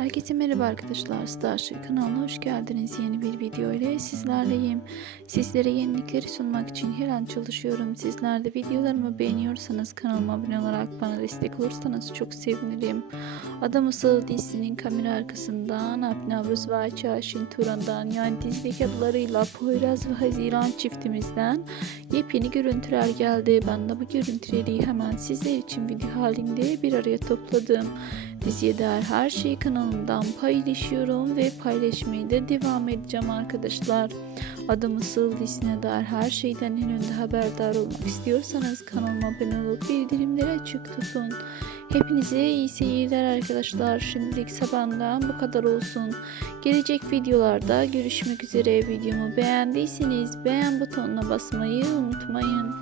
Herkese merhaba arkadaşlar. Starship kanalına hoş geldiniz. Yeni bir video ile sizlerleyim. Sizlere yenilikleri sunmak için her an çalışıyorum. Sizler de videolarımı beğeniyorsanız kanalıma abone olarak bana destek olursanız çok sevinirim. Adam Asıl dizisinin kamera arkasından Alp Navruz ve Ayça Turan'dan yani dizideki adlarıyla Poyraz ve Haziran çiftimizden yepyeni görüntüler geldi. Ben de bu görüntüleri hemen sizler için video halinde bir araya topladım. Diziye dair her şeyi kanalımdan paylaşıyorum ve paylaşmaya da devam edeceğim arkadaşlar. Adım Asıl dizisine dair her şeyden en önde haberdar olmak istiyorsanız kanalıma abone olup bildirimleri açık tutun. Hepinize iyi seyirler arkadaşlar. Şimdilik sabahından bu kadar olsun. Gelecek videolarda görüşmek üzere. Videomu beğendiyseniz beğen butonuna basmayı unutmayın.